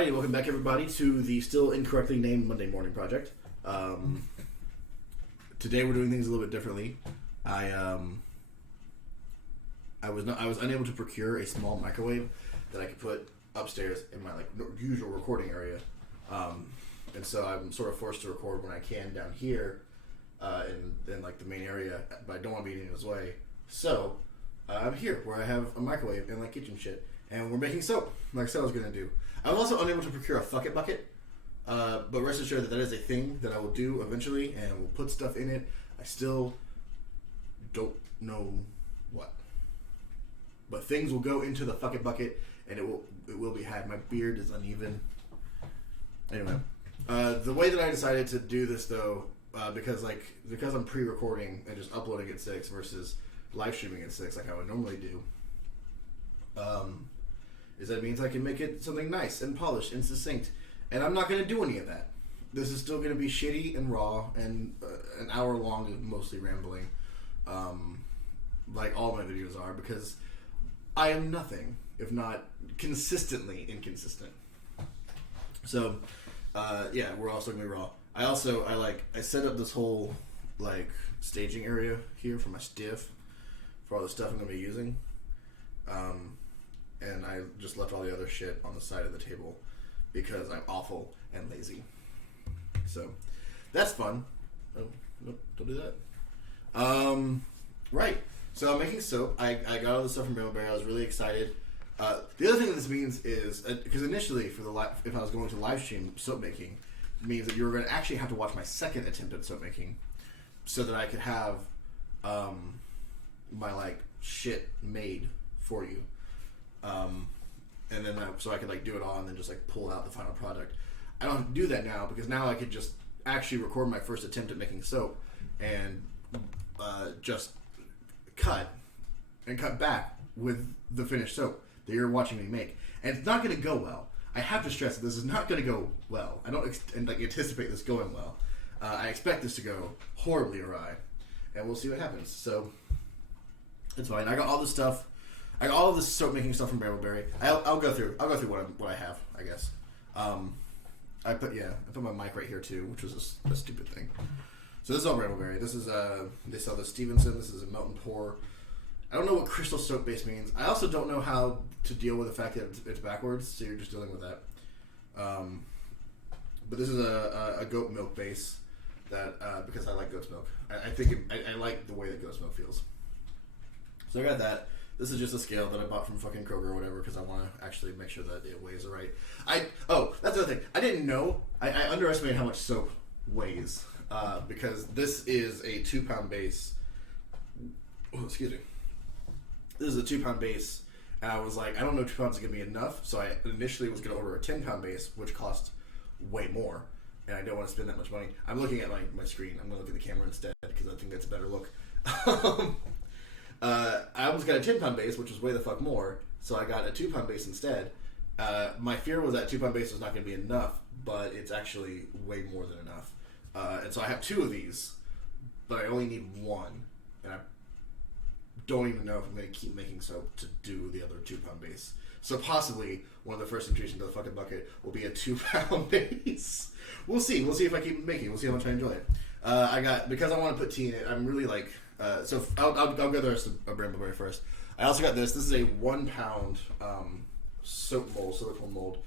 Alrighty, welcome back everybody to the still incorrectly named Monday Morning Project. Today we're doing things a little bit differently. I was unable to procure a small microwave that I could put upstairs in my usual recording area, and so I'm sort of forced to record when I can down here in the main area, but I don't want to be in his way. So I'm here where I have a microwave and kitchen shit, and we're making soap like I said I was gonna do. I'm also unable to procure a fuck it bucket, but rest assured that is a thing that I will do eventually, and we'll put stuff in it. I still don't know what, but things will go into the fuck it bucket, and it will be had. My beard is uneven. Anyway, the way that I decided to do this though, because I'm pre-recording and just uploading at 6 versus live streaming at 6 like I would normally do, is that it means I can make it something nice and polished and succinct, and I'm not going to do any of that. This is still going to be shitty and raw and an hour long and mostly rambling, like all my videos are, because I am nothing if not consistently inconsistent. So, yeah, we're also going to be raw. I set up this whole staging area here for my stiff, for all the stuff I'm going to be using. And I just left all the other shit on the side of the table because I'm awful and lazy. So that's fun. Oh, nope, don't do that. Right. So I'm making soap. I got all the stuff from Brambleberry. I was really excited. The other thing that this means is, because initially if I was going to live stream soap making, it means that you were going to actually have to watch my second attempt at soap making so that I could have my shit made for you. And then so I could do it all and then just pull out the final product. I don't have to do that now because now I could just actually record my first attempt at making soap and just cut back with the finished soap that you're watching me make. And it's not going to go well. I have to stress that this is not going to go well. I don't anticipate this going well. I expect this to go horribly awry, and we'll see what happens. So it's fine. I got all this stuff. I got all of this soap making stuff from Brambleberry. I'll go through what I have, I guess. I put my mic right here too, which was a stupid thing. So this is all Brambleberry. This is they sell the Stevenson. This is a melt and pour. I don't know what crystal soap base means. I also don't know how to deal with the fact that it's backwards, so you're just dealing with that. But this is a goat milk base that because I like goat's milk. I think I like the way that goat's milk feels. So I got that. This is just a scale that I bought from fucking Kroger or whatever because I want to actually make sure that it weighs right. That's the other thing. I didn't know. I underestimated how much soap weighs because this is a 2-pound base. Oh, excuse me. This is a 2-pound base, and I was like, I don't know if 2 pounds is going to be enough, so I initially was going to order a 10-pound base, which cost way more, and I don't want to spend that much money. I'm looking at my screen. I'm going to look at the camera instead because I think that's a better look. I almost got a 10-pound base, which was way the fuck more, so I got a 2-pound base instead. My fear was that 2-pound base was not going to be enough, but it's actually way more than enough. And so I have 2 of these, but I only need 1, and I don't even know if I'm going to keep making soap to do the other 2-pound base. So possibly one of the first entries into the fucking bucket will be a 2-pound base. We'll see. We'll see if I keep making it. We'll see how much I enjoy it. Because I want to put tea in it, I'm really so I'll go the rest of Brambleberry first. I also got this. This is a 1-pound soap mold, silicone mold.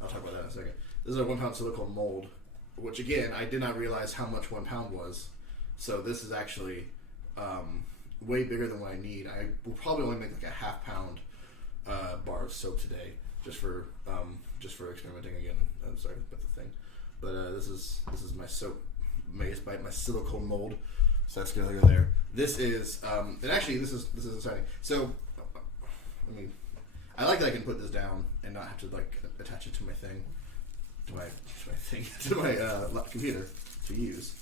I'll talk about that in a second. This is a 1-pound silicone mold, which again, I did not realize how much 1 pound was. So this is actually way bigger than what I need. I will probably only make a 1/2 pound bar of soap today, just for experimenting again. I'm sorry about the thing, but this is my soap made by my silicone mold. So that's gonna go there. This is and actually this is exciting. So I like that I can put this down and not have to attach it to my thing, to my computer to use.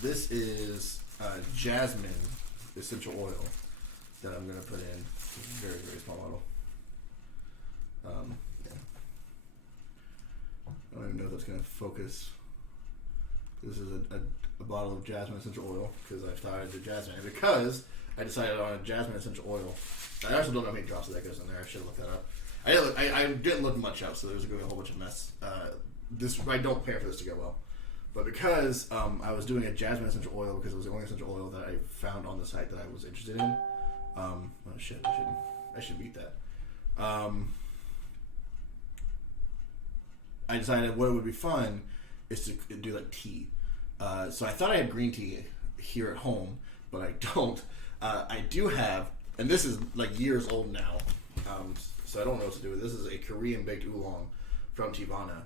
This is jasmine essential oil that I'm gonna put in. It's a very, very small bottle. Yeah. I don't even know if that's gonna focus. This is a bottle of jasmine essential oil because I've started to jasmine. And because I decided on a jasmine essential oil, I also don't know how many drops of that goes in there. I should have looked that up. I didn't look much up, so there's going to be a whole bunch of mess. I don't prepare for this to go well. But because I was doing a jasmine essential oil, because it was the only essential oil that I found on the site that I was interested in. Oh shit, I should beat that. I decided what would be fun is to do like tea. So I thought I had green tea here at home, but I don't. I do have, and this is like years old now, so I don't know what to do with this. Is a Korean baked oolong from Tivana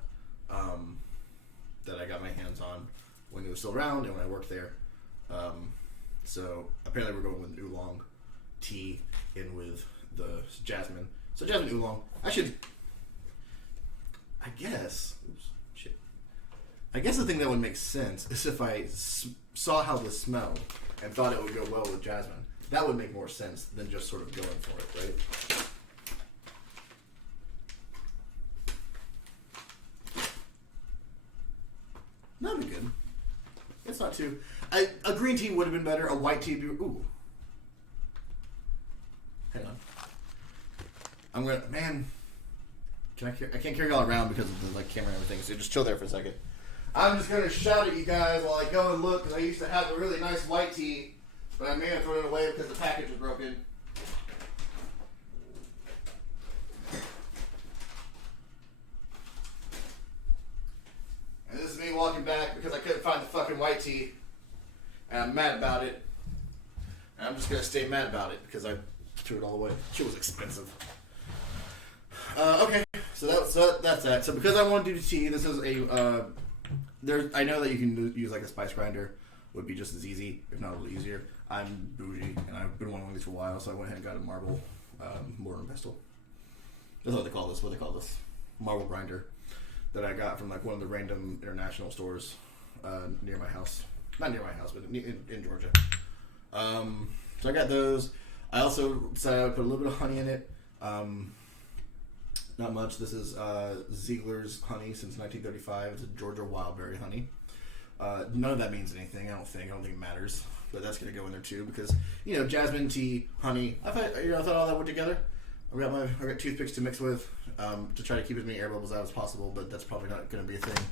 that I got my hands on when it was still around and when I worked there. So apparently we're going with oolong tea in with the jasmine. So jasmine oolong. I guess the thing that would make sense is if I saw how this smelled and thought it would go well with jasmine. That would make more sense than just sort of going for it, right? That'd be good. It's not too... a green tea would have been better. A white tea would be... Ooh. Hang on. I'm gonna... Man... I can't carry y'all around because of the like camera and everything, so just chill there for a second. I'm just gonna shout at you guys while I go and look, because I used to have a really nice white tea, but I may have thrown it away because the package was broken. And this is me walking back because I couldn't find the fucking white tea, and I'm mad about it. And I'm just gonna stay mad about it because I threw it all away. Shit was expensive. Okay. So that's that. So because I want to do the tea, this is a I know that you can use like a spice grinder, would be just as easy, if not a little easier. I'm bougie, and I've been wanting these for a while, so I went ahead and got a marble mortar and pestle. That's what they call this. What they call this marble grinder that I got from like one of the random international stores near my house. Not near my house, but in Georgia. So I got those. I also decided I would put a little bit of honey in it. Not much. This is Ziegler's honey since 1935. It's a Georgia wildberry honey. None of that means anything. I don't think it matters. But that's going to go in there too because jasmine tea, honey. I thought all that went together. I got toothpicks to mix with to try to keep as many air bubbles out as possible. But that's probably not going to be a thing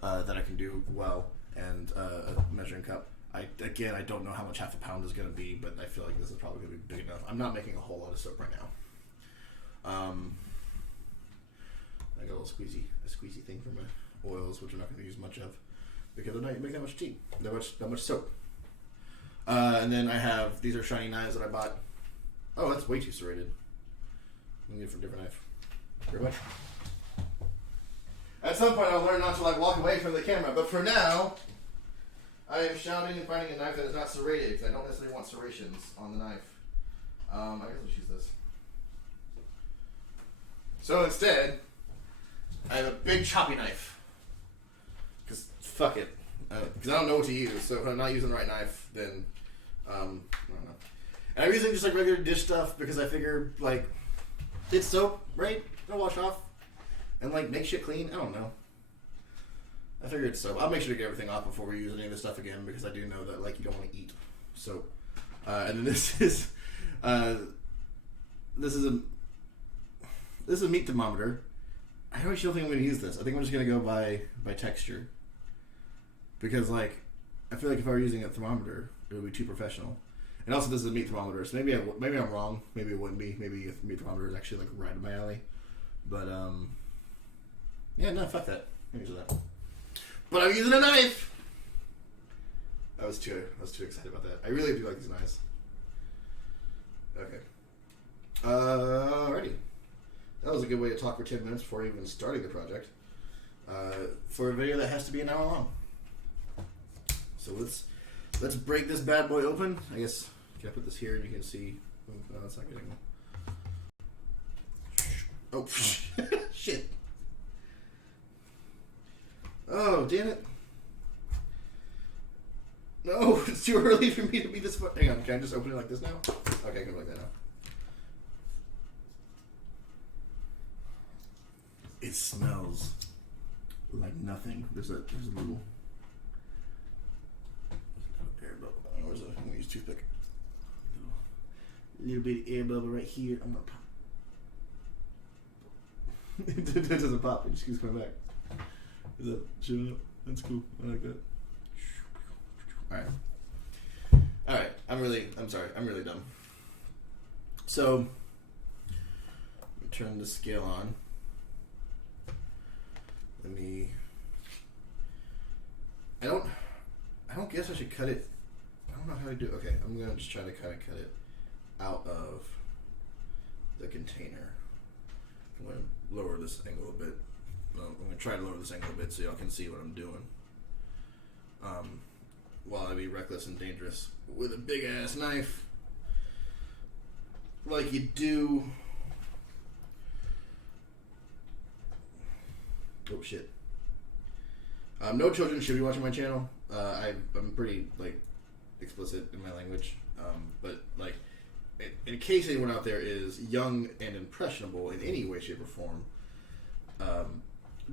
that I can do well. And a measuring cup. I don't know how much half a pound is going to be, but I feel like this is probably going to be big enough. I'm not making a whole lot of soap right now. I got a little squeezy thing for my oils, which I'm not going to use much of because I'm not making that much tea, that much soap. And then I have these are shiny knives that I bought. Oh, that's way too serrated. I'm gonna get a different knife. Very much. At some point, I'll learn not to walk away from the camera, but for now, I am shouting and finding a knife that is not serrated because I don't necessarily want serrations on the knife. I guess let's use this. So instead, I have a big choppy knife. Because fuck it. Because I don't know what to use. So if I'm not using the right knife, then I don't know. And I'm using just regular dish stuff because I figure it's soap, right? It'll wash off and make shit clean. I don't know. I figured it's soap. I'll make sure to get everything off before we use any of this stuff again because I do know that you don't want to eat soap. And then this is a meat thermometer. I actually don't think I'm going to use this. I think I'm just going to go by texture. Because, I feel like if I were using a thermometer, it would be too professional. And also, this is a meat thermometer, so maybe I'm wrong. Maybe it wouldn't be. Maybe a meat thermometer is actually, right in my alley. But, yeah, no, fuck that. I'm using that. But I'm using a knife! I was too excited about that. I really do like these knives. Okay. Alrighty. That was a good way to talk for 10 minutes before even starting the project. For a video that has to be an hour long. So let's break this bad boy open. I guess, can I put this here and you can see? No, that's not getting one. Oh, shit. Oh, damn it. No, it's too early for me to be this far. Hang on, can I just open it like this now? Okay, I can go like that now. It smells like nothing. There's a little air bubble. Where's that? I'm gonna use toothpick. Little bit of air bubble right here. I'm gonna It doesn't pop. It just keeps coming back. Is that showing up? That's cool. I like that. Alright. I'm sorry. I'm really dumb. So, let me turn the scale on. I don't guess I should cut it. I don't know how to do it. Okay, I'm going to just try to kind of cut it out of the container. I'm going to lower this angle a bit. Well, I'm going to try to lower this angle a bit so y'all can see what I'm doing. While I be reckless and dangerous with a big ass knife, like you do. Oh shit! No children should be watching my channel. I'm pretty like explicit in my language, but like in case anyone out there is young and impressionable in any way, shape, or form,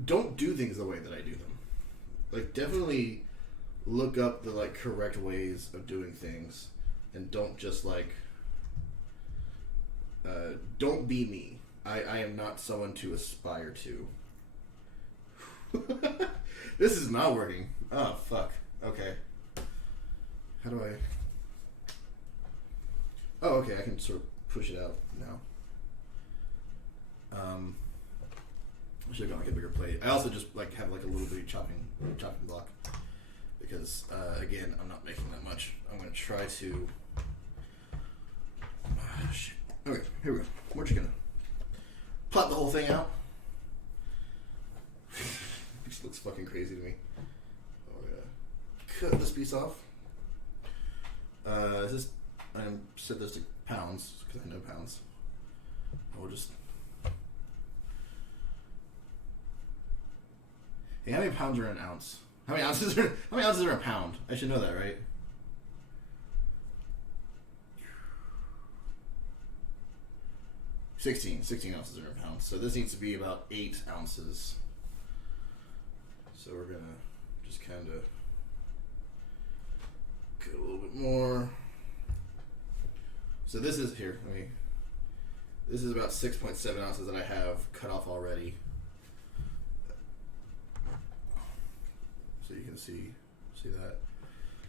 don't do things the way that I do them. Like definitely look up the like correct ways of doing things, and don't just like don't be me. I am not someone to aspire to. This is not working. Oh fuck. Okay. How do I? Oh, okay. I can sort of push it out now. I should have gone like a bigger plate. I also just like have like a little bitty chopping block because again, I'm not making that much. I'm gonna try to. Shit. Okay, here we go. We're just gonna plot the whole thing out. This looks fucking crazy to me. We're gonna cut this piece off. I set this to pounds because I know pounds. We'll just. Hey, how many pounds are in an ounce? How many ounces are in a pound? I should know that, right? Sixteen ounces are in a pound. So this needs to be about 8 ounces. So we're gonna just kind of cut a little bit more. So this is here. This is about 6.7 ounces that I have cut off already. So you can see that.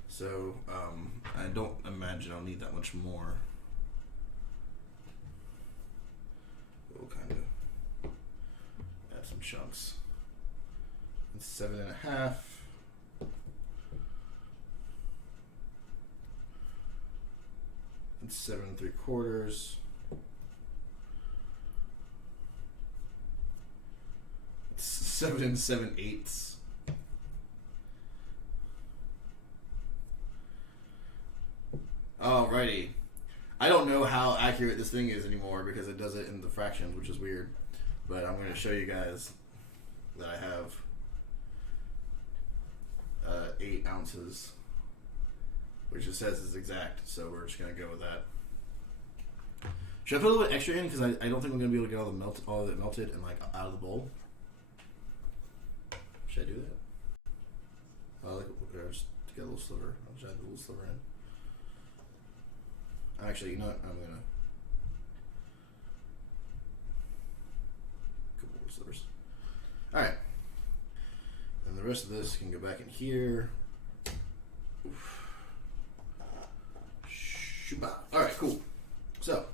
So I don't imagine I'll need that much more. We'll kind of add some chunks. It's 7.5. It's 7 3/4. It's 7 7/8. Alrighty. I don't know how accurate this thing is anymore because it does it in the fractions, which is weird. But I'm going to show you guys that I have 8 ounces, which it says is exact. So we're just going to go with that. Should I put a little bit extra in because I don't think I'm going to be able to get all of it melted and like out of the bowl. Should I do that? Just get a little sliver. I'll just add a little sliver in. Actually, you know what? I'm gonna couple more slivers. All right, and the rest of this can go back in here. All right, cool. So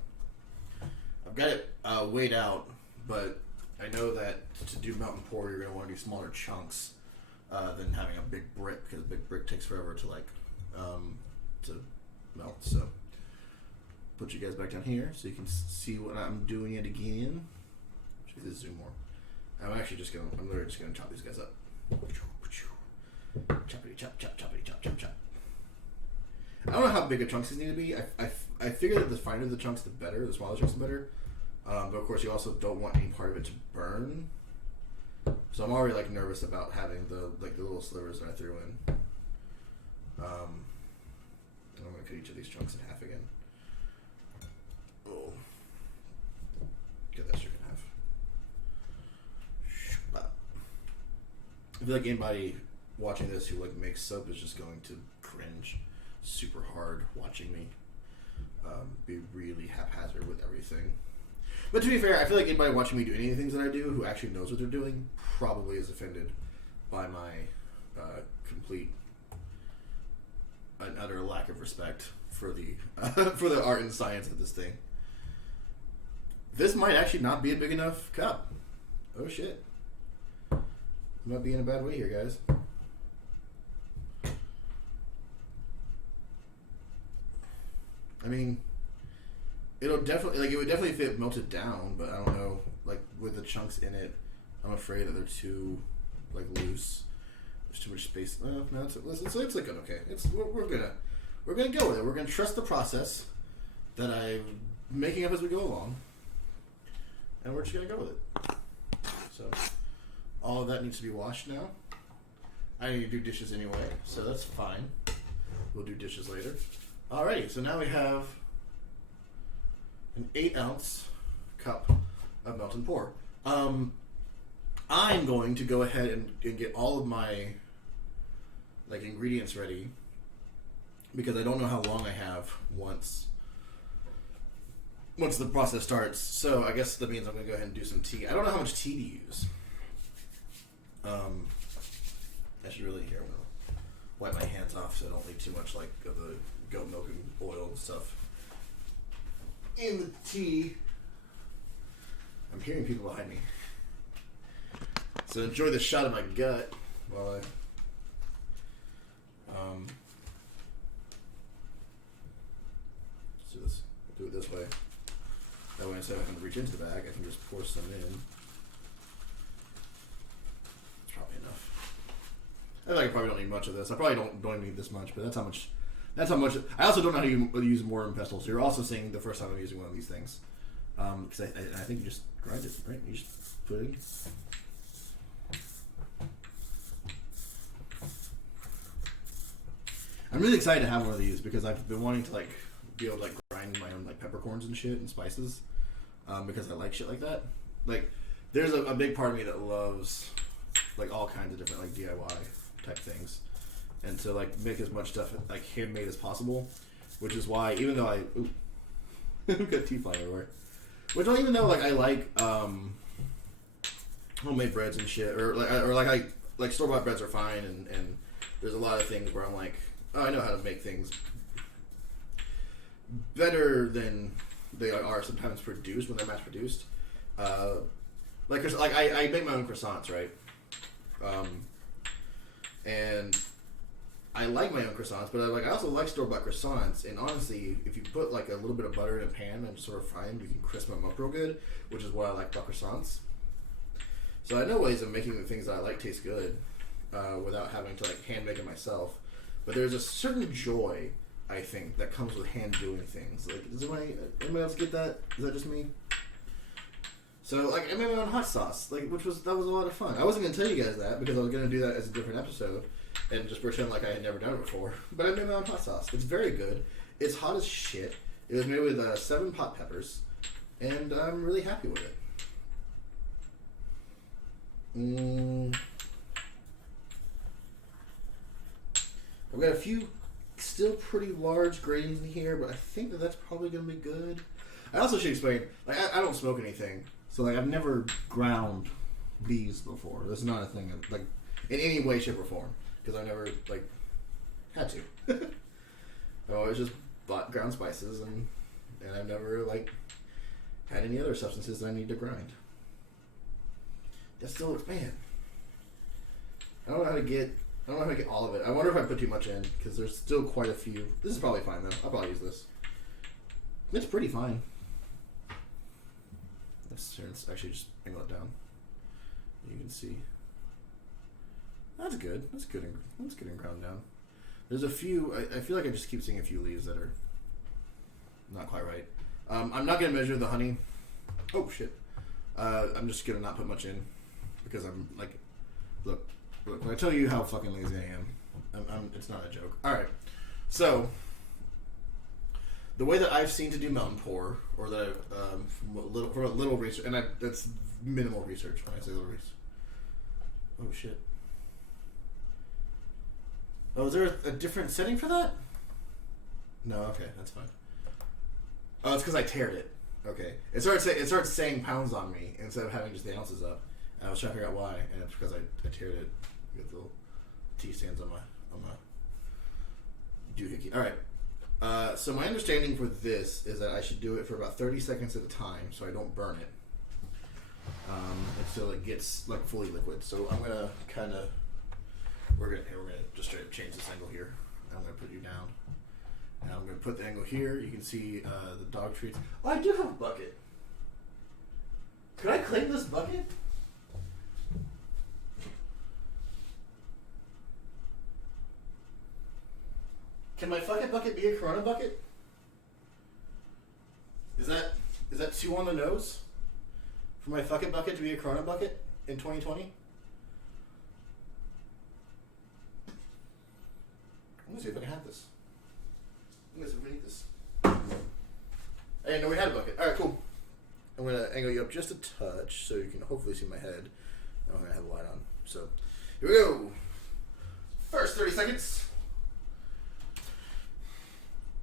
I've got it weighed out, but I know that to do melt and pour, you're gonna want to do smaller chunks than having a big brick because a big brick takes forever to like to melt. So. Put you guys back down here so you can see what I'm doing it again. Should we zoom more? I'm literally just gonna chop these guys up. Choppity chop, chop, choppity chop, chop, chop. I don't know how big a chunks these need to be. I figure that the finer the chunks, the better. The smaller chunks, the better. But of course, you also don't want any part of it to burn. So I'm already like nervous about having the little slivers that I threw in. I'm gonna cut each of these chunks in half again. Oh, get that straight in half. I feel like anybody watching this who like makes soap is just going to cringe super hard watching me be really haphazard with everything. But to be fair, I feel like anybody watching me do any of the things that I do who actually knows what they're doing probably is offended by my complete and utter lack of respect for the for the art and science of this thing. This might actually not be a big enough cup. Oh shit. I might be in a bad way here, guys. I mean, it would definitely fit melted down, but I don't know, like, with the chunks in it, I'm afraid that they're too, like, loose. There's too much space. No, it's looking okay. We're gonna go with it. We're gonna trust the process that I'm making up as we go along, and we're just gonna go with it. So, all of that needs to be washed now. I need to do dishes anyway, so that's fine. We'll do dishes later. Alrighty, so now we have an 8-ounce cup of melt and pour. I'm going to go ahead and get all of my ingredients ready because I don't know how long I have once the process starts. So I guess that means I'm going to go ahead and do some tea. I don't know how much tea to use. I should really here. I'm going to wipe my hands off so I don't leave too much of the goat milk and oil and stuff in the tea. I'm hearing people behind me. So enjoy the shot of my gut while I let's do this. Do it this way. That way instead of having to reach into the bag, I can just pour some in. It's probably enough. I feel like I probably don't need much of this. I probably don't need this much, but that's how much. I also don't know how to use mortar and pestle, so you're also seeing the first time I'm using one of these things. Because I think you just grind it, right? You just put it in. I'm really excited to have one of these because I've been wanting to be able to grind my own peppercorns and shit and spices because I like shit like that. There's a big part of me that loves all kinds of different DIY type things, and to make as much stuff handmade as possible, which is why even though I've got tea flying everywhere, which even though I like homemade breads and shit, or I store bought breads are fine, and there's a lot of things where I'm like, oh, I know how to make things better than they are sometimes produced when they're mass produced. I make my own croissants, right? And I like my own croissants, but I also like store-bought croissants. And honestly, if you put a little bit of butter in a pan and just sort of fry them, you can crisp them up real good, which is what I like about croissants. So I know ways of making the things that I like taste good without having to hand make it myself. But there's a certain joy, I think, that comes with hand doing things. Does anybody else get that? Is that just me? So, I made my own hot sauce, that was a lot of fun. I wasn't gonna tell you guys that because I was gonna do that as a different episode and just pretend like I had never done it before. But I made my own hot sauce. It's very good. It's hot as shit. It was made with 7 pot peppers, and I'm really happy with it. I've got a few still pretty large grains in here, but I think that's probably going to be good. I also should explain, I don't smoke anything, so I've never ground these before. This is not a thing in any way, shape, or form, because I've never had to. I always just bought ground spices, and I've never had any other substances that I need to grind. That's still, man. I don't know how to get all of it. I wonder if I put too much in, because there's still quite a few. This is probably fine, though. I'll probably use this. It's pretty fine. Let's actually just angle it down. You can see. That's good. That's good and ground down. There's a few. I feel like I just keep seeing a few leaves that are not quite right. I'm not going to measure the honey. Oh, shit. I'm just going to not put much in, because I'm look, when I tell you how fucking lazy I am, it's not a joke. Alright, so, the way that I've seen to do melt and pour, or that from a little research, and that's minimal research when I say little research. Oh shit. Oh, is there a different setting for that? No, okay, that's fine. Oh, it's because I teared it. Okay. It starts saying pounds on me instead of having just the ounces up. And I was trying to figure out why, and it's because I teared it with the little T stands on my doohickey. All right. So my understanding for this is that I should do it for about 30 seconds at a time, so I don't burn it, until it gets like fully liquid. So I'm gonna we're gonna just straight up change this angle here. I'm gonna put you down. And I'm going to put the angle here. You can see the dog treats. Oh, I do have a bucket. Could I claim this bucket? Can my fucking bucket be a Corona bucket? Is that too on the nose? For my fucking bucket to be a Corona bucket in 2020? I'm going to see if I can have this. I'm gonna see if we need this. I didn't know we had a bucket. Alright, cool. I'm gonna angle you up just a touch so you can hopefully see my head. I'm gonna have the light on. So, here we go. First 30 seconds.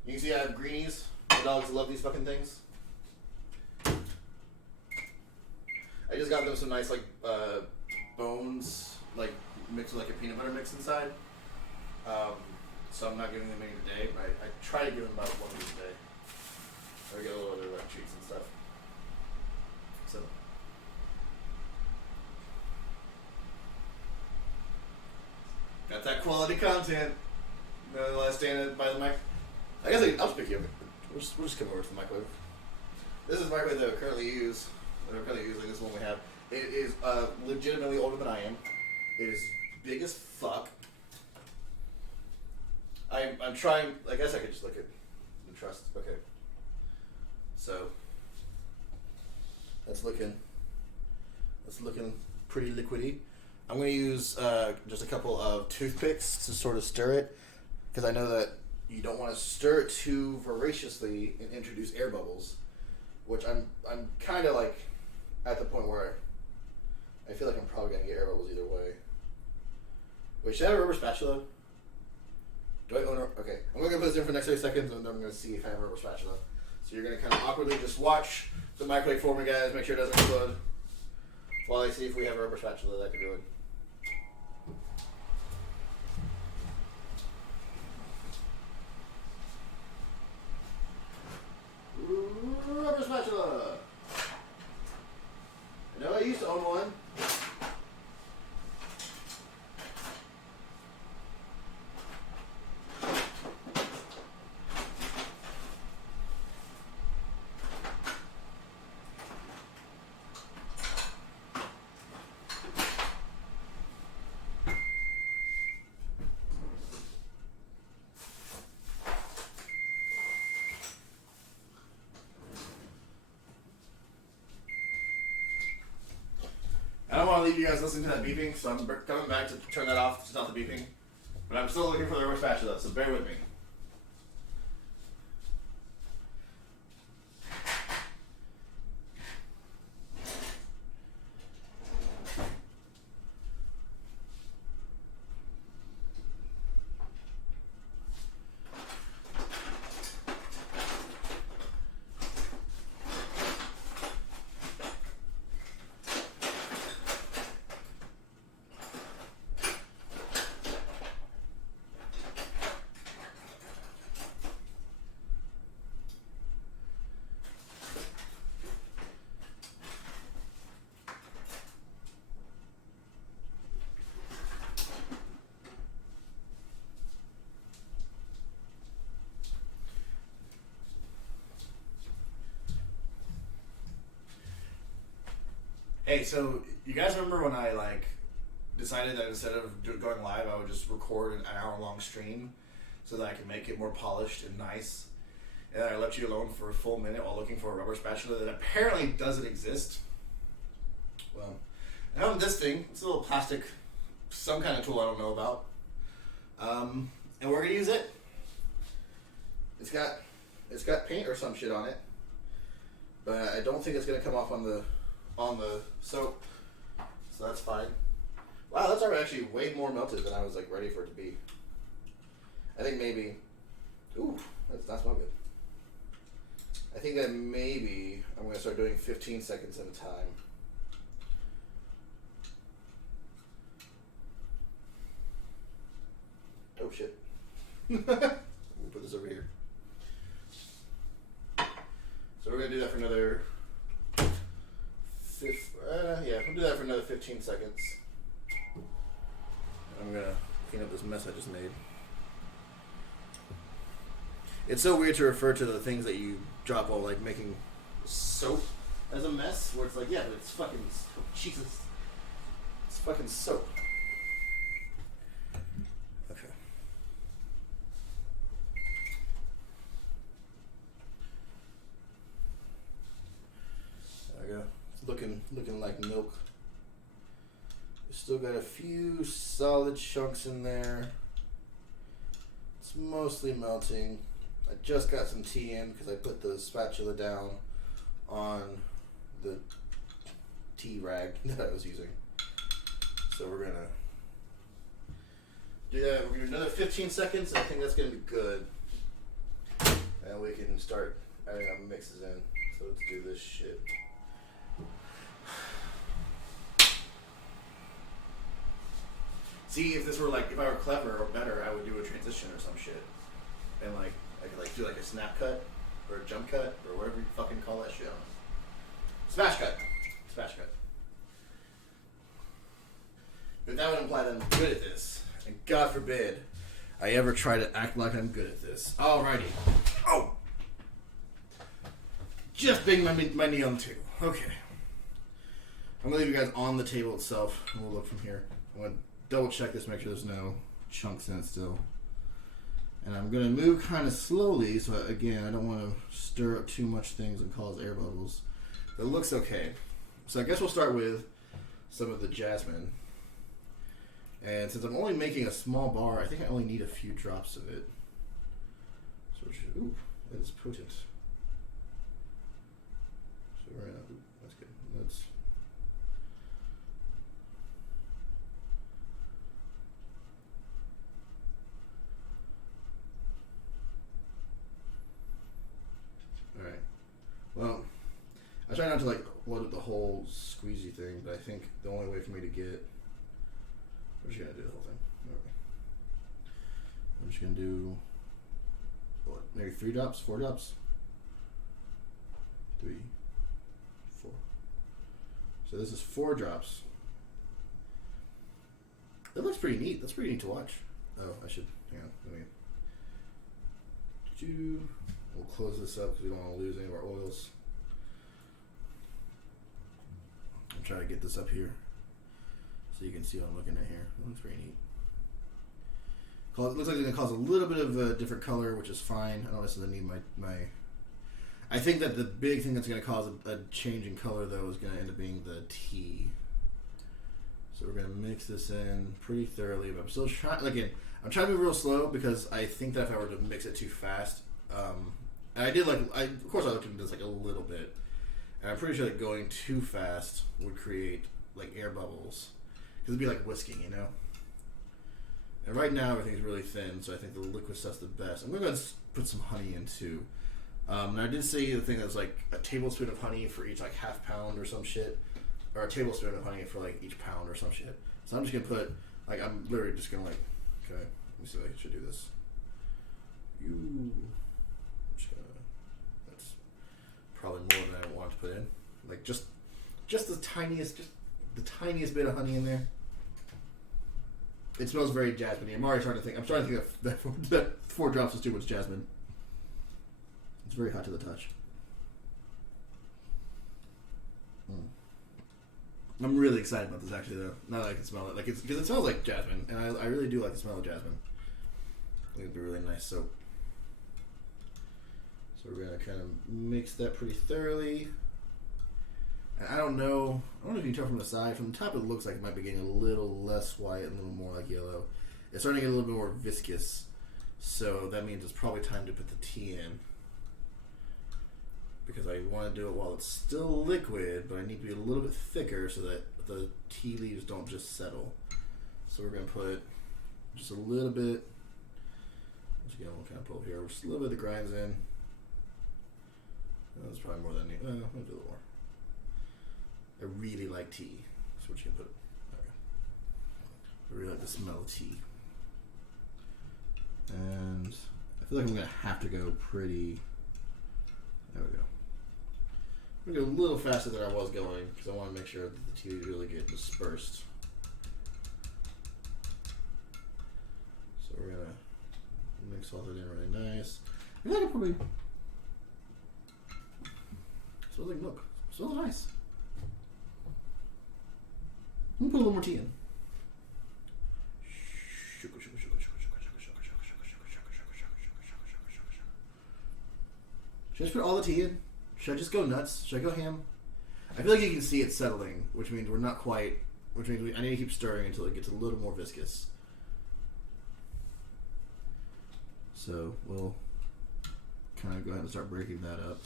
You can see I have greenies. The dogs love these fucking things. I just got them some nice, like, bones, like, mixed with, like, a peanut butter mix inside. So I'm not giving them any today, but I try to give them about one of these a day. Or get a little other like treats and stuff. So got that quality content. The last stand by the mic. I guess I'll just pick you up. We'll just come over to the microwave. This is the microwave that I currently use. That I'm currently using. This one we have. It is legitimately older than I am. It is big as fuck. I'm trying. I guess I could just look at the trust. Okay. So that's looking pretty liquidy. I'm going to use just a couple of toothpicks to sort of stir it, because I know that you don't want to stir it too voraciously and introduce air bubbles, which I'm kind of like at the point where I feel like I'm probably going to get air bubbles either way. Wait, should I have a rubber spatula? Do I own a... Okay, I'm going to put this in for the next 30 seconds, and then I'm going to see if I have a rubber spatula. So you're going to kind of awkwardly just watch the microwave for me, guys. Make sure it doesn't explode. While I see if we have a rubber spatula that could do it. Rubber spatula! I know I used to own one. I don't want to leave you guys listening to that beeping, so I'm coming back to turn that off to stop the beeping. But I'm still looking for the rubber spatula, so bear with me. Hey, so you guys remember when I decided that instead of going live, I would just record an hour-long stream so that I could make it more polished and nice, and I left you alone for a full minute while looking for a rubber spatula that apparently doesn't exist? Well, I found this thing. It's a little plastic, some kind of tool I don't know about, and we're gonna use it. It's got paint or some shit on it, but I don't think it's gonna come off on the soap, so that's fine. Wow, that's already actually way more melted than I was ready for it to be. I think maybe, ooh, that's not smell good. I think that maybe I'm going to start doing 15 seconds at a time. Oh shit. We'll put this over here. So we're going to do that for another... we'll do that for another 15 seconds. I'm going to clean up this mess I just made. It's so weird to refer to the things that you drop while like making soap as a mess, where it's like, yeah, but it's fucking soap. Jesus. It's fucking soap. Okay. There we go. It's looking like milk. Still got a few solid chunks in there. It's mostly melting. I just got some tea in because I put the spatula down on the tea rag that I was using. So we're gonna do that. We're gonna do another 15 seconds. I think that's gonna be good. And we can start adding our mixes in. So let's do this shit. See, if I were clever or better, I would do a transition or some shit. And like, I could like do like a snap cut or a jump cut or whatever you fucking call that shit. Smash cut. Smash cut. But that would imply that I'm good at this. And God forbid I ever try to act like I'm good at this. Alrighty. Oh! Just bang my knee on the table. Okay. I'm gonna leave you guys on the table itself. And we'll look from here. I'm gonna double check this, make sure there's no chunks in it still. And I'm gonna move kind of slowly, so again, I don't want to stir up too much things and cause air bubbles. But it looks okay. So I guess we'll start with some of the jasmine. And since I'm only making a small bar, I think I only need a few drops of it. So ooh, that is potent. So we're gonna, ooh, that's good. Let's. Alright. Well, I try not to like load up the whole squeezy thing, but I think the only way for me to get... We're just gonna do the whole thing. Okay. I'm just gonna do what, maybe 3 drops, 4 drops? 3, 4. So this is 4 drops. That looks pretty neat. That's pretty neat to watch. Oh, I should, hang on, let me... We'll close this up because we don't want to lose any of our oils. I'm trying to get this up here so you can see what I'm looking at here. It looks pretty neat. It looks like it's going to cause a little bit of a different color, which is fine. I don't necessarily need my... I think that the big thing that's going to cause a change in color, though, is going to end up being the tea. So we're going to mix this in pretty thoroughly. But I'm still trying... Again, I'm trying to move real slow because I think that if I were to mix it too fast... and I did of course I looked into this like a little bit. And I'm pretty sure that going too fast would create like air bubbles. Because it'd be like whisking, you know? And right now everything's really thin, so I think the liquid stuff's the best. I'm going to put some honey in too. And I did see the thing that was like a tablespoon of honey for each like half pound or some shit. Or a tablespoon of honey for like each pound or some shit. So I'm just going to put, like, I'm literally just going to like, okay, let me see if I should do this. That's probably more than I want to put in. Like just the tiniest bit of honey in there. It smells very jasmine-y. I'm starting to think that 4 drops is too much jasmine. It's very hot to the touch. I'm really excited about this actually though. Now that I can smell it, because it smells like jasmine, and I really do like the smell of jasmine. I think it'd be really nice soap. So we're gonna kind of mix that pretty thoroughly. And I don't know if you can tell from the side. From the top, it looks like it might be getting a little less white and a little more like yellow. It's starting to get a little bit more viscous, so that means it's probably time to put the tea in. Because I want to do it while it's still liquid, but I need to be a little bit thicker so that the tea leaves don't just settle. So we're going to put just a little bit, once again, we'll kind of pull here, just a little bit of the grinds in. That's probably more than I'll do a little more. I really like tea. That's what you can put. Okay. I really like the smell of tea. And I feel like I'm going to have to go pretty... There we go. I'm going to go a little faster than I was going because I want to make sure that the tea really get dispersed. So we're going to mix all that in really nice. I feel like I probably... Smells like milk. Smells nice. I'm going to put a little more tea in. Should I just put all the tea in? Should I just go nuts? Should I go ham? I feel like you can see it settling, which means we're not quite... Which means I need to keep stirring until it gets a little more viscous. So we'll kind of go ahead and start breaking that up.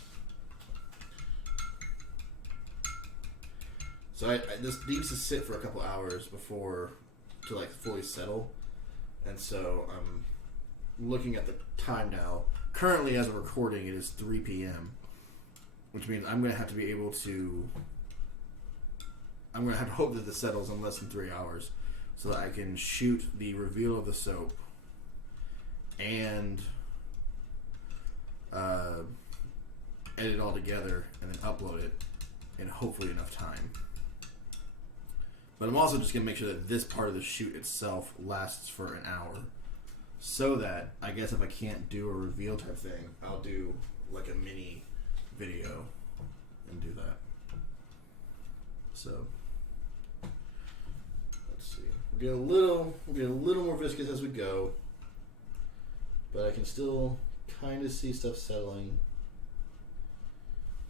So this needs to sit for a couple hours before to like fully settle, and so I'm looking at the time now. Currently, as of recording, it is 3 p.m., which means I'm going to have to be able to. I'm going to have to hope that this settles in less than 3 hours, so that I can shoot the reveal of the soap and edit it all together and then upload it in hopefully enough time. But I'm also just going to make sure that this part of the shoot itself lasts for an hour. So that, I guess if I can't do a reveal type thing, I'll do like a mini video and do that. So, let's see. We'll get a little more viscous as we go. But I can still kind of see stuff settling.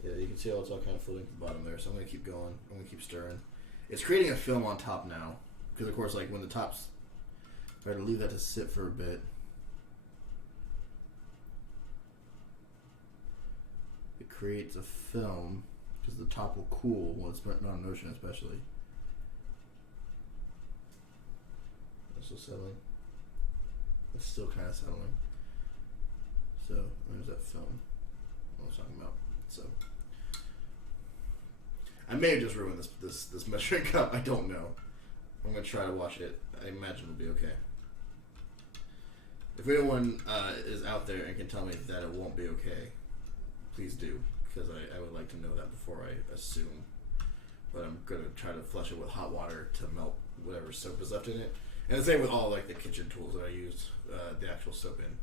Yeah, you can see how it's all kind of floating to the bottom there. So I'm going to keep going. I'm going to keep stirring. It's creating a film on top now. Because, of course, like when the top's... If I had to leave that to sit for a bit. It creates a film. Because the top will cool when it's not in motion, especially. It's still settling. It's still kind of settling. So, there's that film I was talking about. So... I may have just ruined this measuring cup. I don't know. I'm going to try to wash it. I imagine it'll be okay. If anyone is out there and can tell me that it won't be okay, please do. Because I would like to know that before I assume. But I'm going to try to flush it with hot water to melt whatever soap is left in it. And the same with all like the kitchen tools that I used the actual soap in.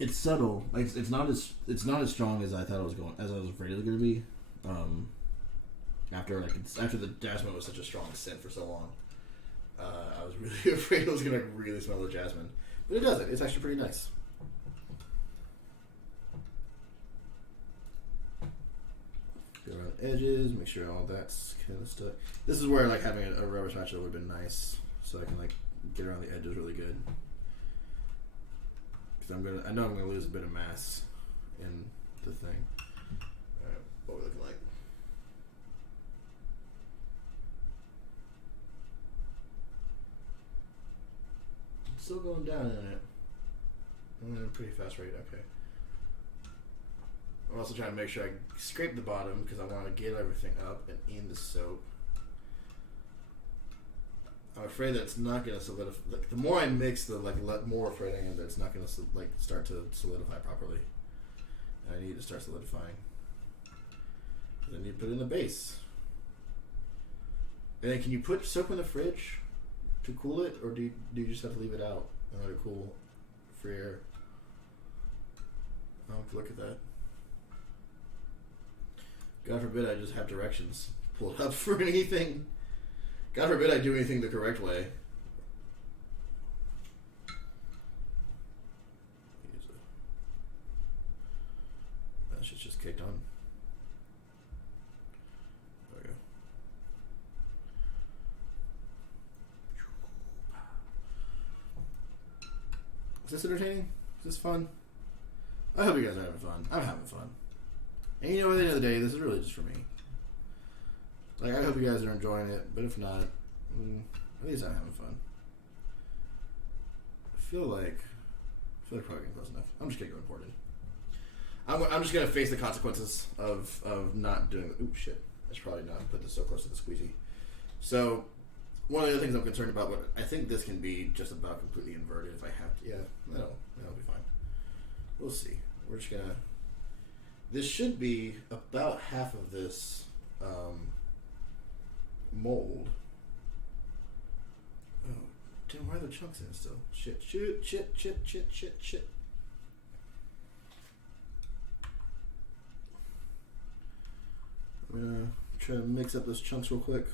It's subtle. Like it's not as strong as I thought it was going. As I was afraid it was going to be. After the jasmine was such a strong scent for so long, I was really afraid it was going to really smell the jasmine. But it doesn't. It's actually pretty nice. Go around the edges. Make sure all that's kind of stuck. This is where like having a rubber spatula would have been nice, so I can like get around the edges really good. I know I'm gonna lose a bit of mass in the thing. Alright, what we're looking like. It's still going down in it. I'm at a pretty fast rate, okay. I'm also trying to make sure I scrape the bottom because I want to get everything up and in the soap. I'm afraid that it's not going to solidify. Like, the more I mix, the more afraid I am that it's not going to start to solidify properly. And I need to start solidifying. Then you put it in the base. And then can you put soap in the fridge to cool it, or do you just have to leave it out and let it cool for air? I'll have to look at that. God forbid I just have directions pulled up for anything. God forbid I do anything the correct way. That shit's just kicked on. There we go. Is this entertaining? Is this fun? I hope you guys are having fun. I'm having fun. And you know, at the end of the day, this is really just for me. Like, I hope you guys are enjoying it, but if not, at least I'm having fun. feel like probably getting close enough. I'm just gonna go imported. I'm just gonna face the consequences of not doing. Ooh, shit! I should probably not put this so close to the squeezy. So one of the other things I'm concerned about, but I think this can be just about completely inverted if I have to. Yeah, that'll be fine. We'll see. We're just gonna. This should be about half of this mold. Oh, damn! Why are there chunks in it still? Shit! I'm gonna try to mix up those chunks real quick.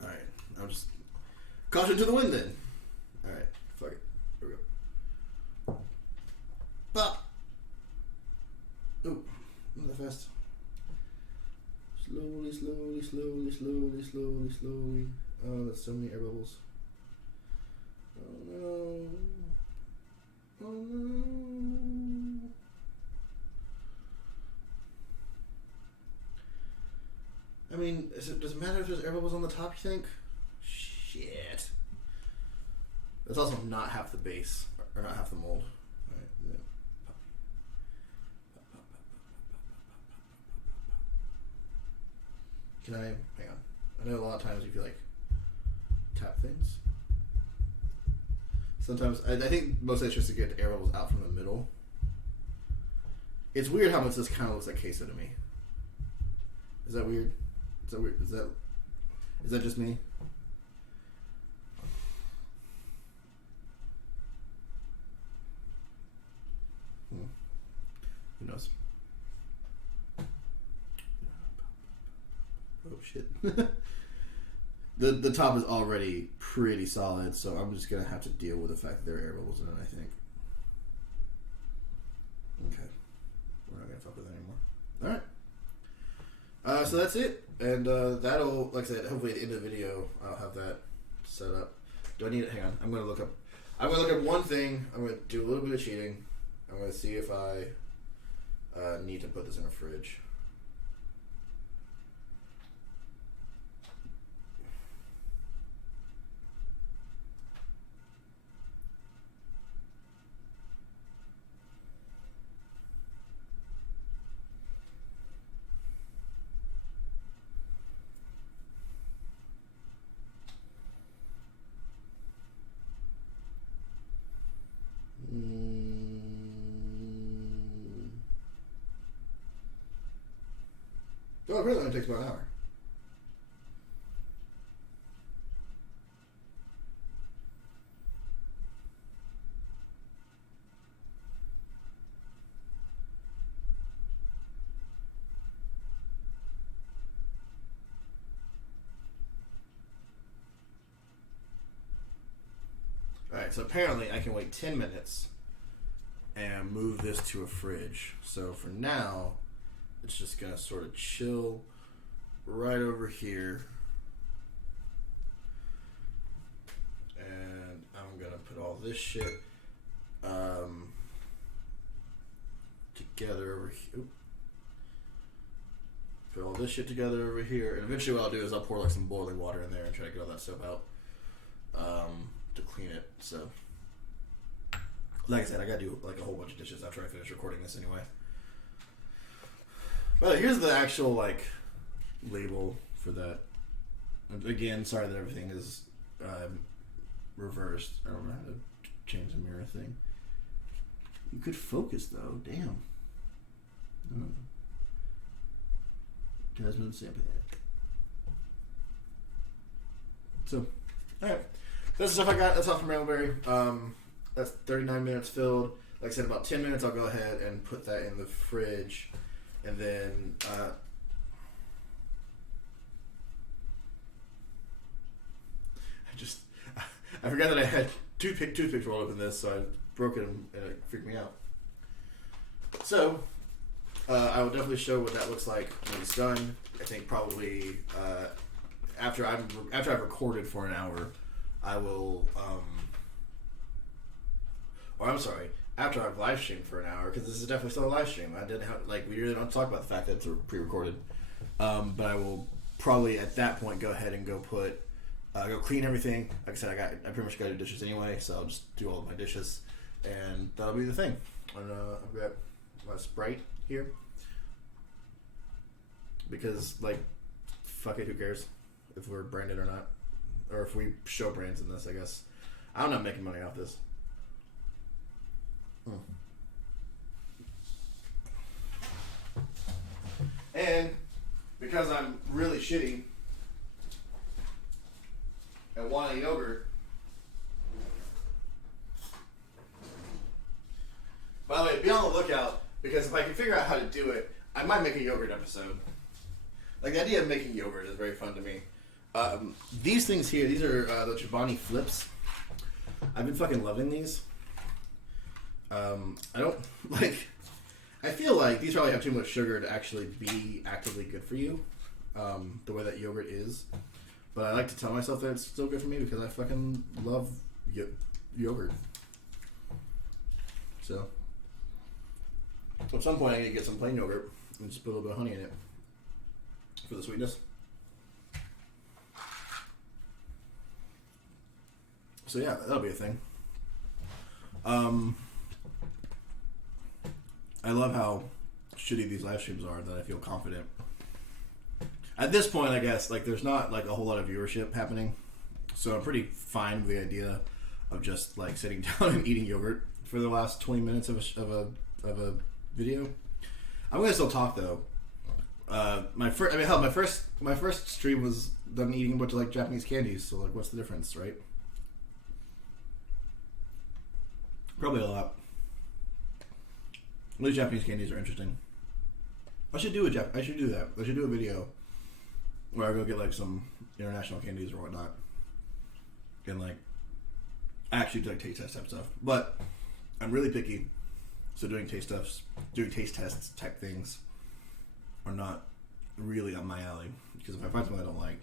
Alright, I'll just caution to the wind then. Alright, fuck it. Here we go. Bop! Oh, not that fast. Slowly. Oh, that's so many air bubbles. Oh no. I mean, does it matter if there's air bubbles on the top, you think? Shit. That's also not half the base, or not half the mold. Alright, yeah. Can I, hang on. I know a lot of times you feel like tap things. Sometimes, I think mostly it's just to get air bubbles out from the middle. It's weird how much this kind of looks like queso to me. Is that weird? Is that just me? Who knows? Oh shit. The top is already pretty solid, so I'm just gonna have to deal with the fact that there are air bubbles in it, I think. Okay. We're not gonna fuck with that anymore. Alright. So that's it. And that'll, like I said, hopefully at the end of the video I'll have that set up. Do I need it? Hang on. I'm gonna look up one thing. I'm gonna do a little bit of cheating. I'm gonna see if I need to put this in a fridge. Oh, it really only takes about an hour. Alright, so apparently I can wait 10 minutes and move this to a fridge. So for now, it's just gonna sort of chill right over here. And I'm gonna put all this shit together over here. Put all this shit together over here. And eventually what I'll do is I'll pour like some boiling water in there and try to get all that stuff out to clean it. So like I said, I gotta do like a whole bunch of dishes after I finish recording this anyway. But here's the actual like label for that. Again, sorry that everything is reversed. I don't know how to change the mirror thing. You could focus though. Damn. Jasmine Sampan. So, alright. That's the stuff I got. That's all from Railberry. That's 39 minutes filled. Like I said, about 10 minutes I'll go ahead and put that in the fridge. And then I forgot that I had toothpicks rolled up in this, so I broke it and it freaked me out. So I will definitely show what that looks like when it's done. I think probably after I've recorded for an hour, I will. Or I'm sorry. after I've live streamed for an hour, because this is definitely still a live stream. I didn't have, like, we really don't talk about the fact that it's pre-recorded. But I will probably at that point go ahead and go clean everything. Like I said, I pretty much got to do dishes anyway, so I'll just do all of my dishes, and that'll be the thing. And I've got my Sprite here because, like, fuck it, who cares if we're branded or not, or if we show brands in this. I guess I'm not making money off this. And because I'm really shitty and want a yogurt. By the way, be on the lookout, because if I can figure out how to do it, I might make a yogurt episode. Like, the idea of making yogurt is very fun to me. These things here, these are the Chobani Flips. I've been fucking loving these. I don't, like, I feel like these probably have too much sugar to actually be actively good for you, the way that yogurt is. But I like to tell myself that it's still good for me because I fucking love yogurt. So, at some point I need to get some plain yogurt and just put a little bit of honey in it for the sweetness. So yeah, that'll be a thing. I love how shitty these live streams are, that I feel confident. At this point, I guess, like, there's not, like, a whole lot of viewership happening. So I'm pretty fine with the idea of just, like, sitting down and eating yogurt for the last 20 minutes of a video. I'm gonna still talk, though. My first stream was them eating a bunch of, like, Japanese candies. So, like, what's the difference, right? Probably a lot. These Japanese candies are interesting. I should do that. I should do a video where I go get, like, some international candies or whatnot, and, like, actually do, like, taste test type stuff. But I'm really picky, so doing taste tests type things are not really up my alley. Because if I find something I don't like,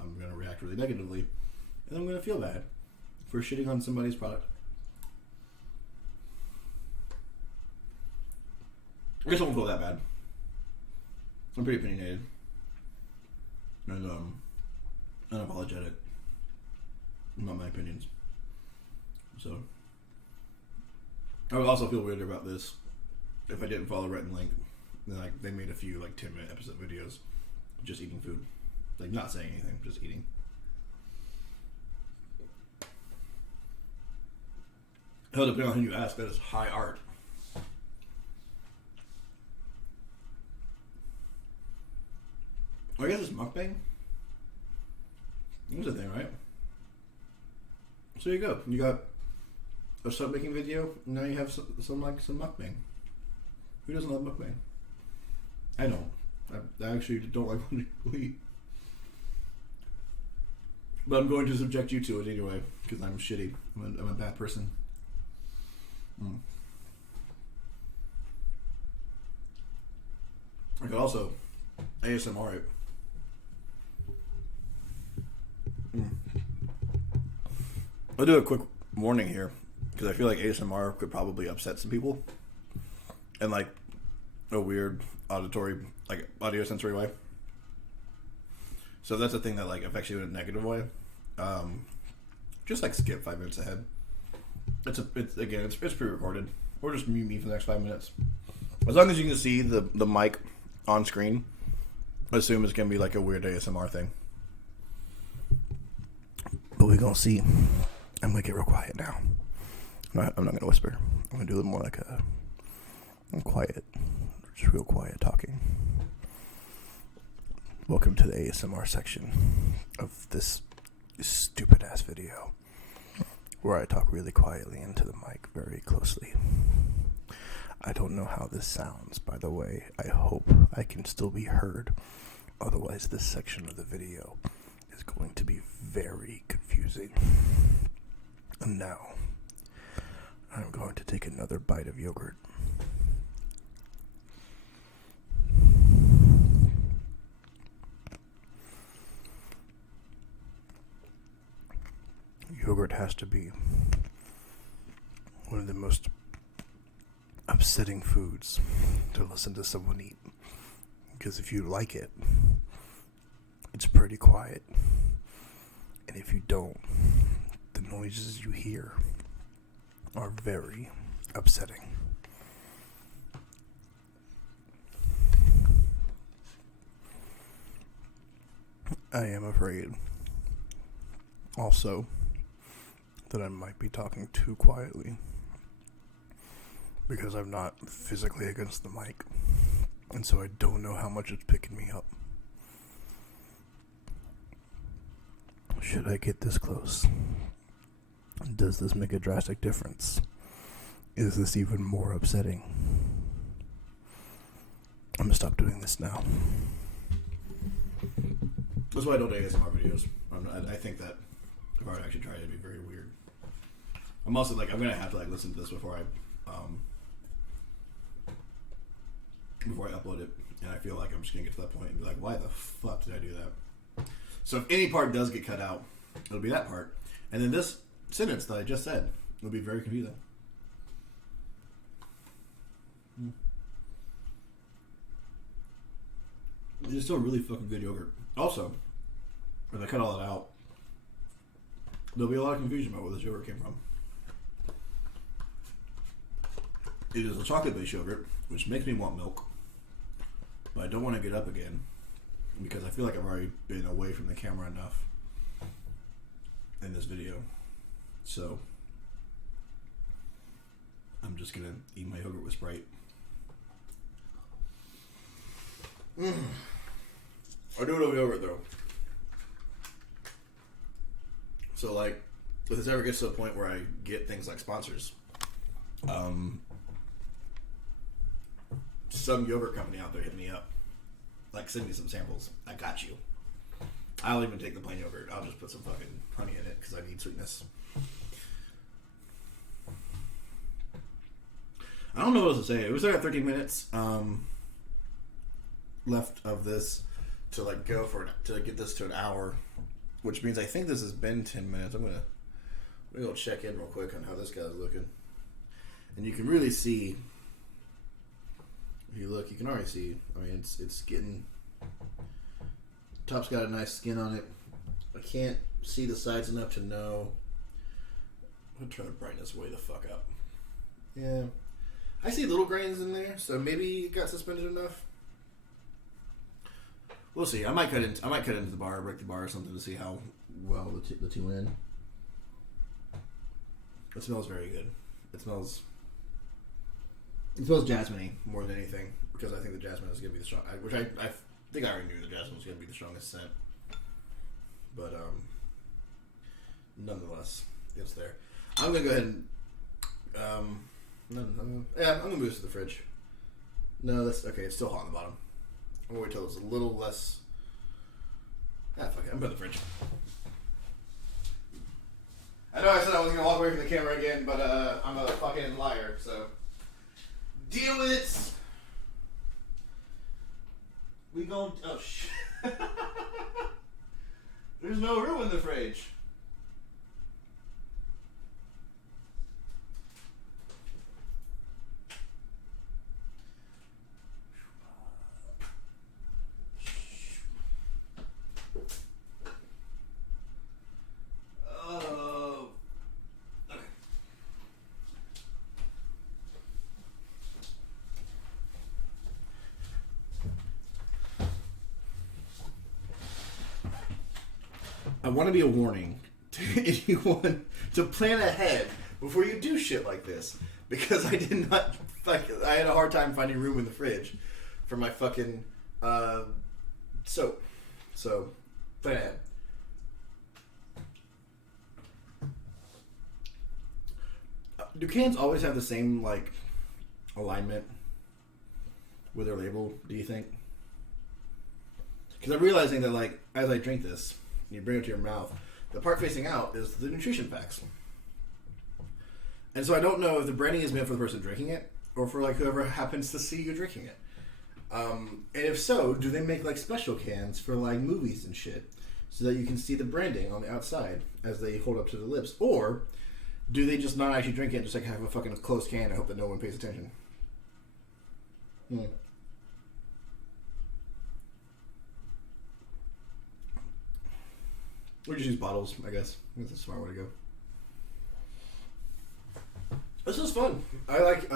I'm gonna react really negatively, and I'm gonna feel bad for shitting on somebody's product. I guess I won't feel that bad. I'm pretty opinionated and unapologetic about my opinions. So I would also feel weird about this if I didn't follow Rhett and Link. Like, they made a few, like, 10-minute episode videos just eating food, like, not saying anything, just eating. Hell, depending on who you ask, that is high art. I guess it's mukbang. That's the thing, right? So you go. You got a soap making video. Now you have some mukbang. Who doesn't love mukbang? I don't. I actually don't like when people eat. But I'm going to subject you to it anyway because I'm shitty. I'm a bad person. I could also ASMR it. I'll do a quick warning here because I feel like ASMR could probably upset some people in, like, a weird auditory, like, audio sensory way. So that's a thing that, like, affects you in a negative way. Just, like, skip 5 minutes ahead. It's pre-recorded, or just mute me for the next 5 minutes. As long as you can see the mic on screen, assume it's gonna be like a weird ASMR thing. But we're gonna see. I'm gonna get real quiet now. I'm not gonna whisper. I'm gonna do a little more like a quiet, just real quiet talking. Welcome to the ASMR section of this stupid ass video where I talk really quietly into the mic very closely. I don't know how this sounds, by the way. I hope I can still be heard. Otherwise, this section of the video is going to be very confusing. And now, I'm going to take another bite of yogurt. Yogurt has to be one of the most upsetting foods to listen to someone eat. Because if you like it, it's pretty quiet. And if you don't, the noises you hear are very upsetting. I am afraid also that I might be talking too quietly because I'm not physically against the mic, and so I don't know how much it's picking me up. Should I get this close? Does this make a drastic difference? Is this even more upsetting? I'm gonna stop doing this now. That's why I don't do ASMR videos. I think that if I were to actually try it, it'd be very weird. I'm also like, I'm gonna have to like listen to this before I upload it, and I feel like I'm just gonna get to that point and be like, why the fuck did I do that? So if any part does get cut out, it'll be that part, and then this sentence that I just said will be very confusing. It's still really fucking good yogurt. Also, when I cut all that out, there'll be a lot of confusion about where this yogurt came from. It is a chocolate-based yogurt, which makes me want milk, but I don't want to get up again because I feel like I've already been away from the camera enough in this video. So I'm just gonna eat my yogurt with Sprite. I do it over yogurt though. So like, if this ever gets to a point where I get things like sponsors, some yogurt company out there hit me up, like send me some samples. I got you. I'll even take the plain yogurt. I'll just put some fucking honey in it because I need sweetness. I don't know what else to say. It was there at 13 minutes left of this to like go to get this to an hour, which means I think this has been 10 minutes. I'm gonna go check in real quick on how this guy's looking, and you can really see. If you look, you can already see. I mean, it's getting. Top's got a nice skin on it. I can't see the sides enough to know. I'm gonna turn the brightness way the fuck up. Yeah, I see little grains in there, so maybe it got suspended enough. We'll see. I might cut into the bar, break the bar or something to see how well the two in. It smells very good. It smells jasmine-y more than anything, because I think the jasmine is going to be the strong. Which I think I already knew the jasmine was going to be the strongest scent. But nonetheless, it's there. I'm going to go ahead and I'm going to move this to the fridge. No, that's okay. It's still hot on the bottom. I'm going to wait till it's a little less. Fuck it. I'm putting it in the fridge. I know I said I wasn't going to walk away from the camera again, but I'm a fucking liar, so deal with it. We gon' oh shit. There's no room in the fridge. I want to be a warning to anyone to plan ahead before you do shit like this, because I did not. I had a hard time finding room in the fridge for my fucking soap. So plan ahead. Do cans always have the same like alignment with their label? Do you think? Because I'm realizing that like as I drink this. You bring it to your mouth. The part facing out is the nutrition facts. And so I don't know if the branding is meant for the person drinking it or for like whoever happens to see you drinking it. And if so, do they make like special cans for like movies and shit so that you can see the branding on the outside as they hold up to the lips? Or do they just not actually drink it and just like have a fucking closed can and hope that no one pays attention? Hmm. We just use bottles, I guess. That's a smart way to go. This is fun. I like,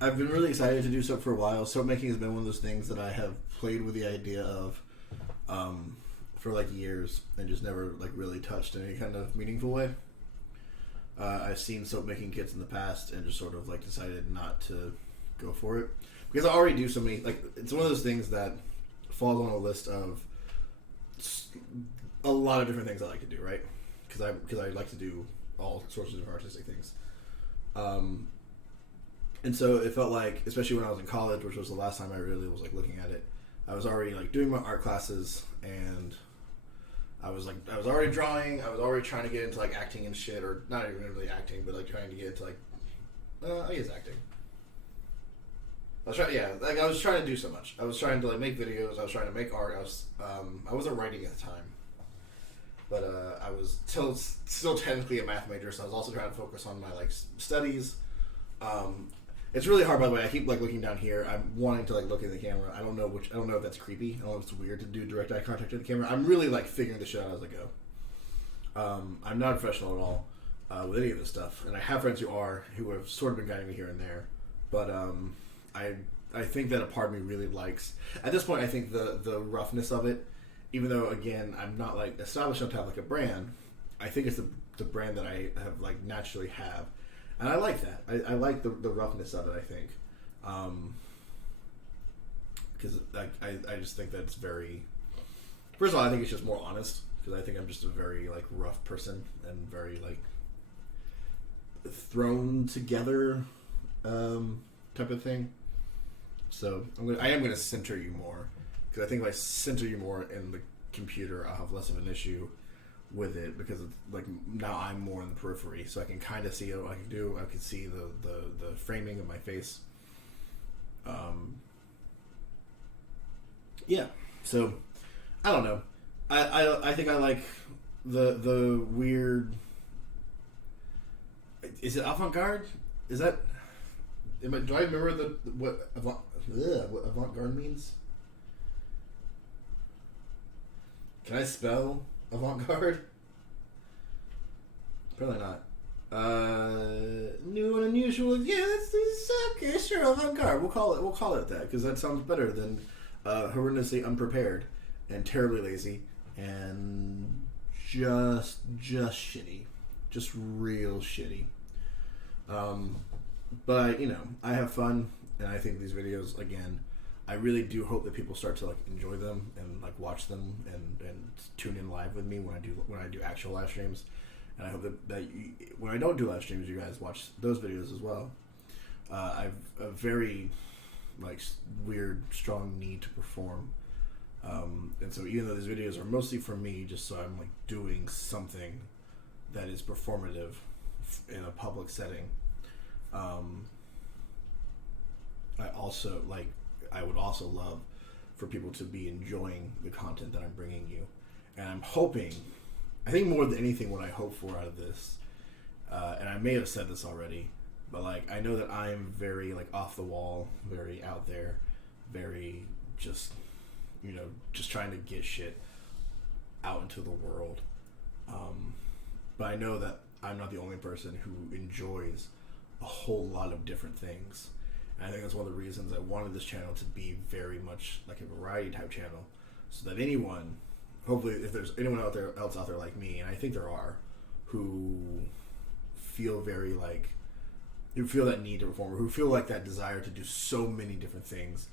I've been really excited to do soap for a while. Soap making has been one of those things that I have played with the idea of for like years and just never like really touched in any kind of meaningful way. I've seen soap making kits in the past and just sort of like decided not to go for it because I already do so many. Like it's one of those things that falls on a list of a lot of different things I like to do, right? Because I like to do all sorts of different artistic things. And so it felt like, especially when I was in college, which was the last time I really was like looking at it, I was already like doing my art classes and I was already drawing. I was already trying to get into like acting and shit, or not even really acting, but like trying to get into like, I guess acting. I was trying to do so much. I was trying to like make videos. I was trying to make art. I wasn't writing at the time, but I was still technically a math major, so I was also trying to focus on my like studies. It's really hard, by the way. I keep like looking down here. I'm wanting to like look at the camera. I don't know if that's creepy. I don't know if it's weird to do direct eye contact with the camera. I'm really like figuring this shit out as I go. I'm not a professional at all with any of this stuff, and I have friends who have sort of been guiding me here and there. But I think that a part of me really likes. At this point, I think the roughness of it, even though again I'm not like established enough to have like a brand, I think it's the brand that I have like naturally have. And I like that. I like the roughness of it, I think. Because I just think that it's very... First of all, I think it's just more honest. Because I think I'm just a very, like, rough person. And very, like, thrown together type of thing. So I am going to center you more. Because I think if I center you more in the computer, I'll have less of an issue with it, because it's like now I'm more in the periphery, so I can kind of see what I can do. I can see the framing of my face. Yeah. So I don't know. I think I like the weird. Is it avant-garde? Is that? Do I remember what avant-garde means? Can I spell avant-garde? Probably not. New and unusual. Yeah, that's okay. Sure, avant-garde. We'll call it that, because that sounds better than horrendously unprepared and terribly lazy and just shitty, just real shitty. But I have fun, and I think these videos, again, I really do hope that people start to like enjoy them and like watch them and tune in live with me when I do actual live streams. And I hope that when I don't do live streams, you guys watch those videos as well. I've a very like weird, strong need to perform, and so even though these videos are mostly for me, just so I'm like doing something that is performative in a public setting, I would also love for people to be enjoying the content that I'm bringing you. And I'm hoping, I think more than anything, what I hope for out of this, and I may have said this already, but like I know that I'm very like off the wall, very out there, very just trying to get shit out into the world. But I know that I'm not the only person who enjoys a whole lot of different things. And I think that's one of the reasons I wanted this channel to be very much like a variety type channel, so that anyone, hopefully, if there's anyone else out there like me, and I think there are, who feel very like, who feel that need to perform, or who feel like that desire to do so many different things,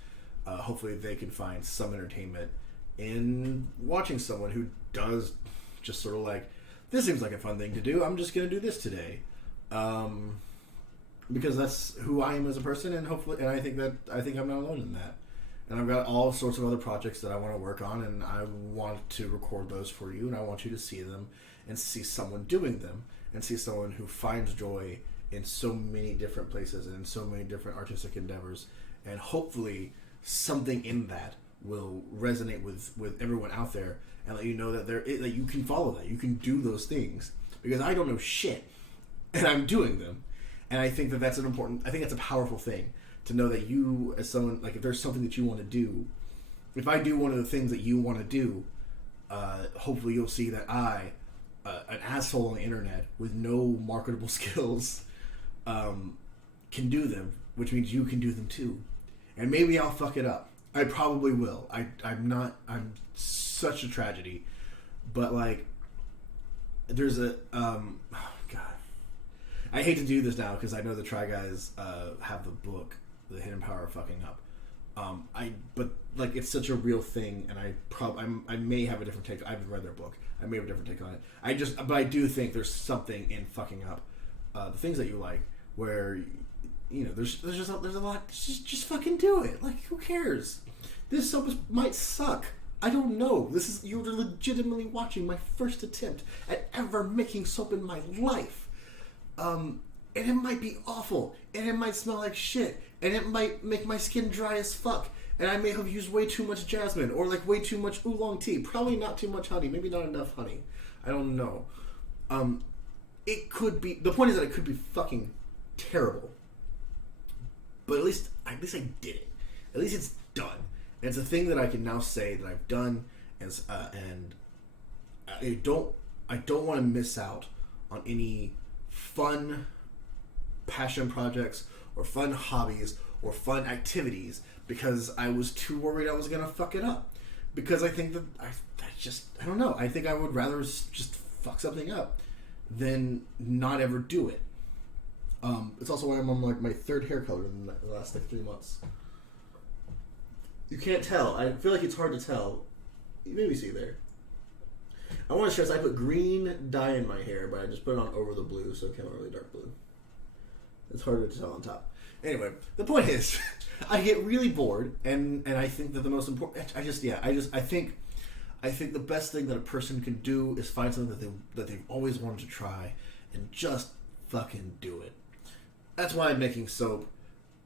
hopefully they can find some entertainment in watching someone who does just sort of like, this seems like a fun thing to do, I'm just going to do this today. Because that's who I am as a person, and hopefully, and I think I'm not alone in that. And I've got all sorts of other projects that I want to work on, and I want to record those for you, and I want you to see them and see someone doing them, and see someone who finds joy in so many different places and in so many different artistic endeavors, and hopefully something in that will resonate with everyone out there, and let you know that that you can follow that, you can do those things, because I don't know shit, and I'm doing them. And I think that's I think that's a powerful thing, to know that you, as someone, like, if there's something that you want to do, if I do one of the things that you want to do, hopefully you'll see that I, an asshole on the internet with no marketable skills, can do them, which means you can do them too. And maybe I'll fuck it up. I probably will. I'm such a tragedy. But, like, there's a, oh, God. I hate to do this now because I know the Try Guys have the book, The Hidden Power of Fucking Up. But like, it's such a real thing, and I may have a different take. I haven't read their book. I may have a different take on it. But I do think there's something in fucking up the things that you like, where, you know, there's a lot. Just fucking do it. Like, who cares? This soap might suck. I don't know. You're legitimately watching my first attempt at ever making soap in my life. And it might be awful, and it might smell like shit, and it might make my skin dry as fuck, and I may have used way too much jasmine, or like way too much oolong tea, probably not too much honey, maybe not enough honey, I don't know. It could be, the point is that it could be fucking terrible, but at least I did it. At least it's done, and it's a thing that I can now say that I've done, and I don't want to miss out on any fun passion projects or fun hobbies or fun activities because I was too worried I was gonna fuck it up, because I think that I don't know, I think I would rather just fuck something up than not ever do it. It's also why I'm on like my third hair color in the last like 3 months. You can't tell. I feel like it's hard to tell. You maybe see there. I want to stress I put green dye in my hair, but I just put it on over the blue, so it came out really dark blue. It's harder to tell on top. Anyway, the point is, I get really bored, and I think that the most important, I think the best thing that a person can do is find something that they've always wanted to try, and just fucking do it. That's why I'm making soap.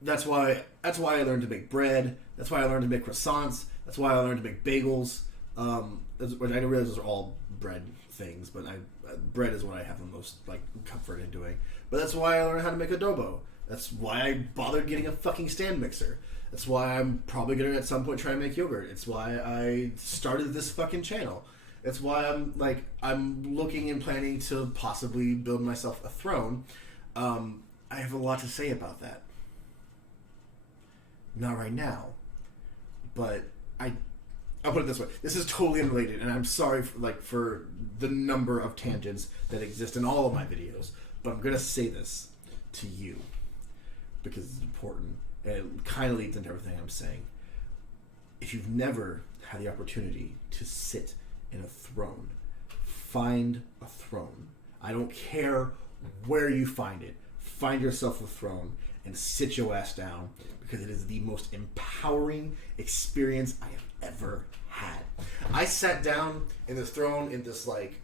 That's why I learned to make bread. That's why I learned to make croissants. That's why I learned to make bagels. Which I realize those are all bread things, but bread is what I have the most like comfort in doing. But that's why I learned how to make adobo. That's why I bothered getting a fucking stand mixer. That's why I'm probably gonna at some point try to make yogurt. It's why I started this fucking channel. It's why I'm looking and planning to possibly build myself a throne. I have a lot to say about that. Not right now, but I'll put it this way. This is totally unrelated, and I'm sorry for the number of tangents that exist in all of my videos, but I'm going to say this to you because it's important, and it kind of leads into everything I'm saying. If you've never had the opportunity to sit in a throne, find a throne. I don't care where you find it. Find yourself a throne and sit your ass down, because it is the most empowering experience I have ever had. I sat down in this throne in this like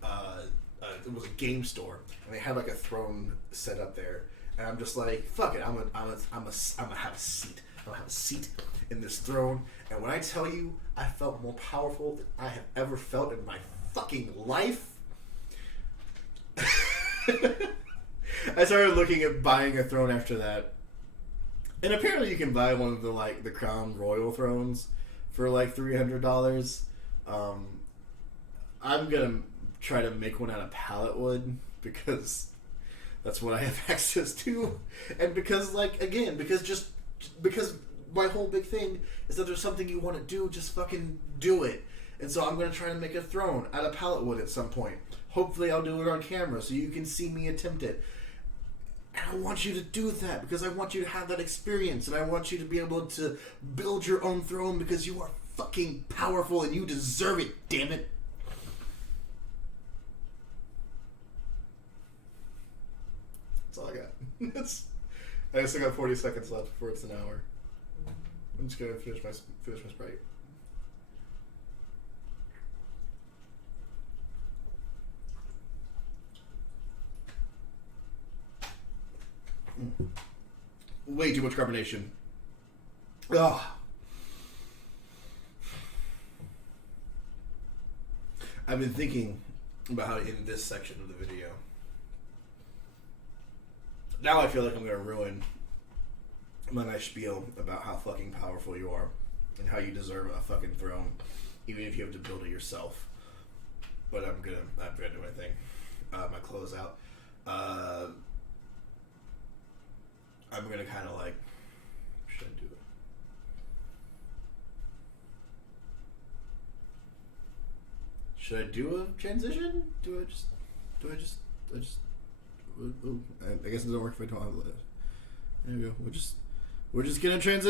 it was a game store, and they had like a throne set up there, and I'm just like, fuck it, I'm gonna have a seat. I'm gonna have a seat in this throne, and when I tell you I felt more powerful than I have ever felt in my fucking life. I started looking at buying a throne after that. And apparently you can buy one of the Crown Royal thrones for like $300. I'm gonna try to make one out of pallet wood because that's what I have access to, and because because my whole big thing is that there's something you want to do, just fucking do it. And so I'm gonna try to make a throne out of pallet wood at some point. Hopefully I'll do it on camera so you can see me attempt it. And I want you to do that because I want you to have that experience, and I want you to be able to build your own throne because you are fucking powerful and you deserve it, damn it. That's all I got. I still got 40 seconds left before it's an hour. I'm just gonna finish my Sprite. Way too much carbonation. Ugh. I've been thinking about how to end this section of the video. Now I feel like I'm going to ruin my nice spiel about how fucking powerful you are and how you deserve a fucking throne, even if you have to build it yourself. But I'm gonna do my thing. My closeout. I'm gonna kind of like. Should I do it? Should I do a transition? I guess it doesn't work if I don't have it. There we go. We're just gonna transition.